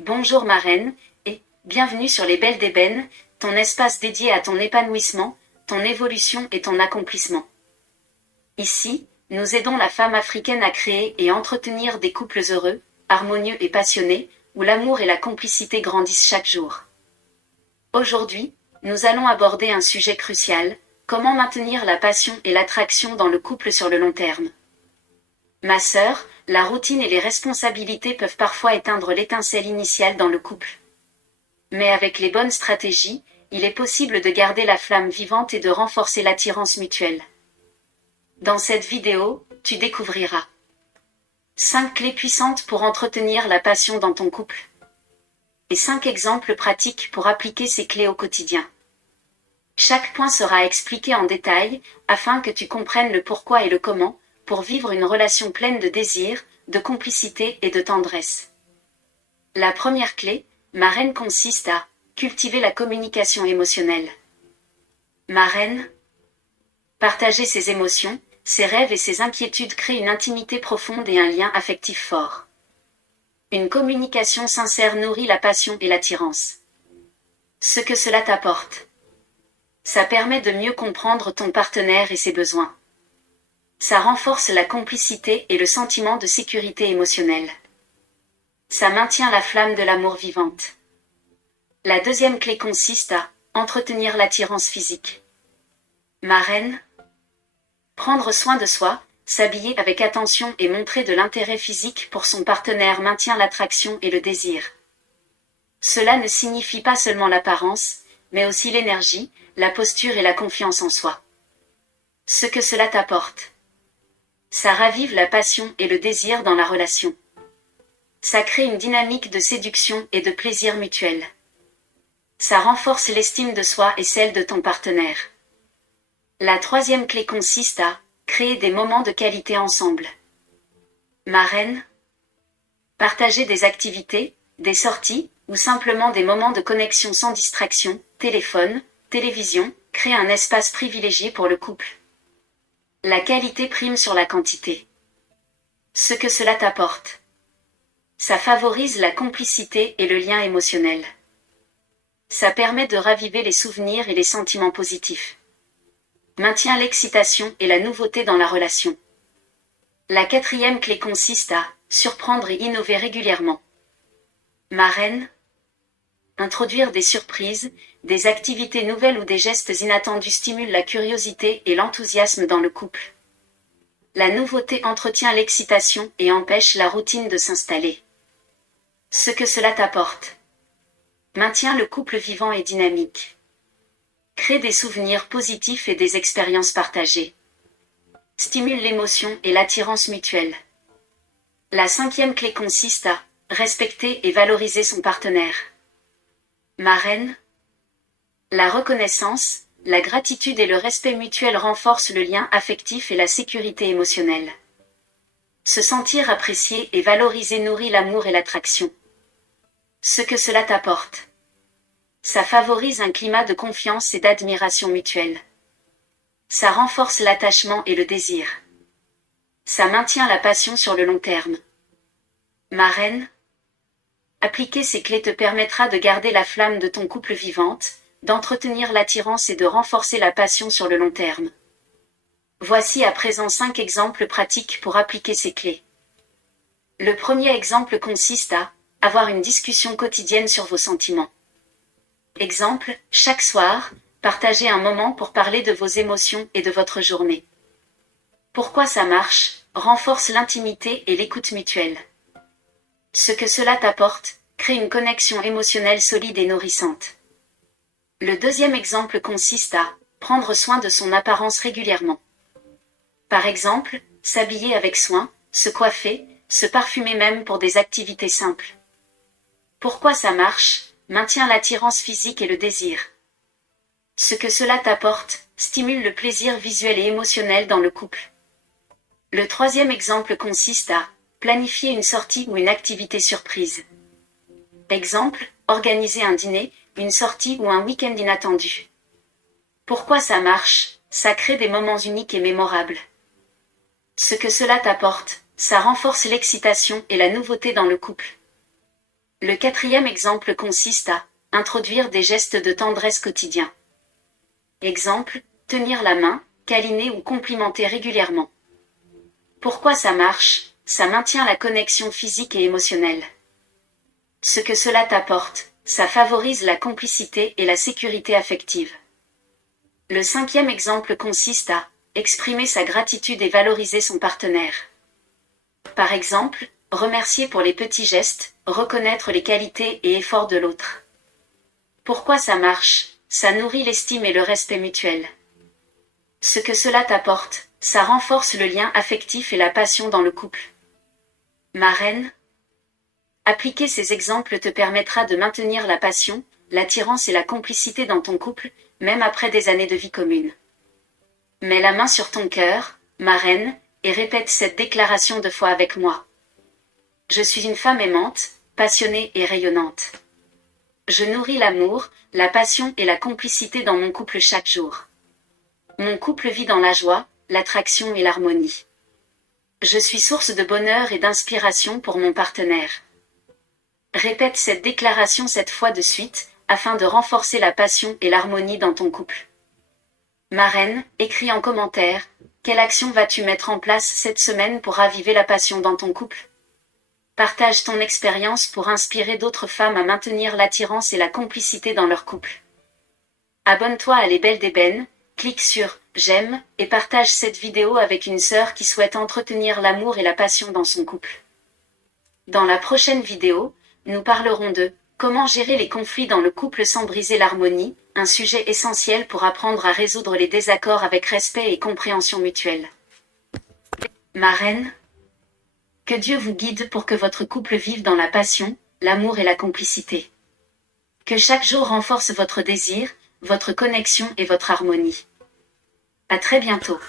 Bonjour ma reine, et bienvenue sur les Belles d'Ébène, ton espace dédié à ton épanouissement, ton évolution et ton accomplissement. Ici, nous aidons la femme africaine à créer et entretenir des couples heureux, harmonieux et passionnés, où l'amour et la complicité grandissent chaque jour. Aujourd'hui, nous allons aborder un sujet crucial, comment maintenir la passion et l'attraction dans le couple sur le long terme. Ma sœur, la routine et les responsabilités peuvent parfois éteindre l'étincelle initiale dans le couple. Mais avec les bonnes stratégies, il est possible de garder la flamme vivante et de renforcer l'attirance mutuelle. Dans cette vidéo, tu découvriras 5 clés puissantes pour entretenir la passion dans ton couple et 5 exemples pratiques pour appliquer ces clés au quotidien. Chaque point sera expliqué en détail, afin que tu comprennes le pourquoi et le comment, pour vivre une relation pleine de désir, de complicité et de tendresse. La première clé, ma reine, consiste à cultiver la communication émotionnelle. Ma reine, partager ses émotions, ses rêves et ses inquiétudes crée une intimité profonde et un lien affectif fort. Une communication sincère nourrit la passion et l'attirance. Ce que cela t'apporte. Ça permet de mieux comprendre ton partenaire et ses besoins. Ça renforce la complicité et le sentiment de sécurité émotionnelle. Ça maintient la flamme de l'amour vivante. La deuxième clé consiste à entretenir l'attirance physique. Ma reine, prendre soin de soi, s'habiller avec attention et montrer de l'intérêt physique pour son partenaire maintient l'attraction et le désir. Cela ne signifie pas seulement l'apparence, mais aussi l'énergie, la posture et la confiance en soi. Ce que cela t'apporte. Ça ravive la passion et le désir dans la relation. Ça crée une dynamique de séduction et de plaisir mutuel. Ça renforce l'estime de soi et celle de ton partenaire. La troisième clé consiste à créer des moments de qualité ensemble. Ma reine, partager des activités, des sorties, ou simplement des moments de connexion sans distraction, téléphone, télévision, crée un espace privilégié pour le couple. La qualité prime sur la quantité. Ce que cela t'apporte. Ça favorise la complicité et le lien émotionnel. Ça permet de raviver les souvenirs et les sentiments positifs. Maintient l'excitation et la nouveauté dans la relation. La quatrième clé consiste à surprendre et innover régulièrement. Ma reine, introduire des surprises, des activités nouvelles ou des gestes inattendus stimulent la curiosité et l'enthousiasme dans le couple. La nouveauté entretient l'excitation et empêche la routine de s'installer. Ce que cela t'apporte. Maintient le couple vivant et dynamique. Crée des souvenirs positifs et des expériences partagées. Stimule l'émotion et l'attirance mutuelle. La cinquième clé consiste à respecter et valoriser son partenaire. Ma reine, la reconnaissance, la gratitude et le respect mutuel renforcent le lien affectif et la sécurité émotionnelle. Se sentir apprécié et valorisé nourrit l'amour et l'attraction. Ce que cela t'apporte. Ça favorise un climat de confiance et d'admiration mutuelle. Ça renforce l'attachement et le désir. Ça maintient la passion sur le long terme. Ma reine, appliquer ces clés te permettra de garder la flamme de ton couple vivante, d'entretenir l'attirance et de renforcer la passion sur le long terme. Voici à présent 5 exemples pratiques pour appliquer ces clés. Le premier exemple consiste à avoir une discussion quotidienne sur vos sentiments. Exemple, chaque soir, partagez un moment pour parler de vos émotions et de votre journée. Pourquoi ça marche, renforce l'intimité et l'écoute mutuelle. Ce que cela t'apporte, crée une connexion émotionnelle solide et nourrissante. Le deuxième exemple consiste à prendre soin de son apparence régulièrement. Par exemple, s'habiller avec soin, se coiffer, se parfumer même pour des activités simples. Pourquoi ça marche, maintient l'attirance physique et le désir. Ce que cela t'apporte, stimule le plaisir visuel et émotionnel dans le couple. Le troisième exemple consiste à planifier une sortie ou une activité surprise. Exemple, organiser un dîner, une sortie ou un week-end inattendu. Pourquoi ça marche, ça crée des moments uniques et mémorables. Ce que cela t'apporte, ça renforce l'excitation et la nouveauté dans le couple. Le quatrième exemple consiste à introduire des gestes de tendresse quotidiens. Exemple, tenir la main, câliner ou complimenter régulièrement. Pourquoi ça marche? Ça maintient la connexion physique et émotionnelle. Ce que cela t'apporte, ça favorise la complicité et la sécurité affective. Le cinquième exemple consiste à exprimer sa gratitude et valoriser son partenaire. Par exemple, remercier pour les petits gestes, reconnaître les qualités et efforts de l'autre. Pourquoi ça marche? Ça nourrit l'estime et le respect mutuel. Ce que cela t'apporte, ça renforce le lien affectif et la passion dans le couple. Marraine. Appliquer ces exemples te permettra de maintenir la passion, l'attirance et la complicité dans ton couple, même après des années de vie commune. Mets la main sur ton cœur, marraine, et répète cette déclaration 2 fois avec moi. Je suis une femme aimante, passionnée et rayonnante. Je nourris l'amour, la passion et la complicité dans mon couple chaque jour. Mon couple vit dans la joie, l'attraction et l'harmonie. Je suis source de bonheur et d'inspiration pour mon partenaire. Répète cette déclaration 7 fois de suite, afin de renforcer la passion et l'harmonie dans ton couple. Marraine, écris en commentaire, quelle action vas-tu mettre en place cette semaine pour raviver la passion dans ton couple? Partage ton expérience pour inspirer d'autres femmes à maintenir l'attirance et la complicité dans leur couple. Abonne-toi à Les Belles d'Ébène, clique sur « J'aime » et partage cette vidéo avec une sœur qui souhaite entretenir l'amour et la passion dans son couple. Dans la prochaine vidéo, nous parlerons de « Comment gérer les conflits dans le couple sans briser l'harmonie », un sujet essentiel pour apprendre à résoudre les désaccords avec respect et compréhension mutuelle. Marraine. Que Dieu vous guide pour que votre couple vive dans la passion, l'amour et la complicité. Que chaque jour renforce votre désir, votre connexion et votre harmonie. À très bientôt.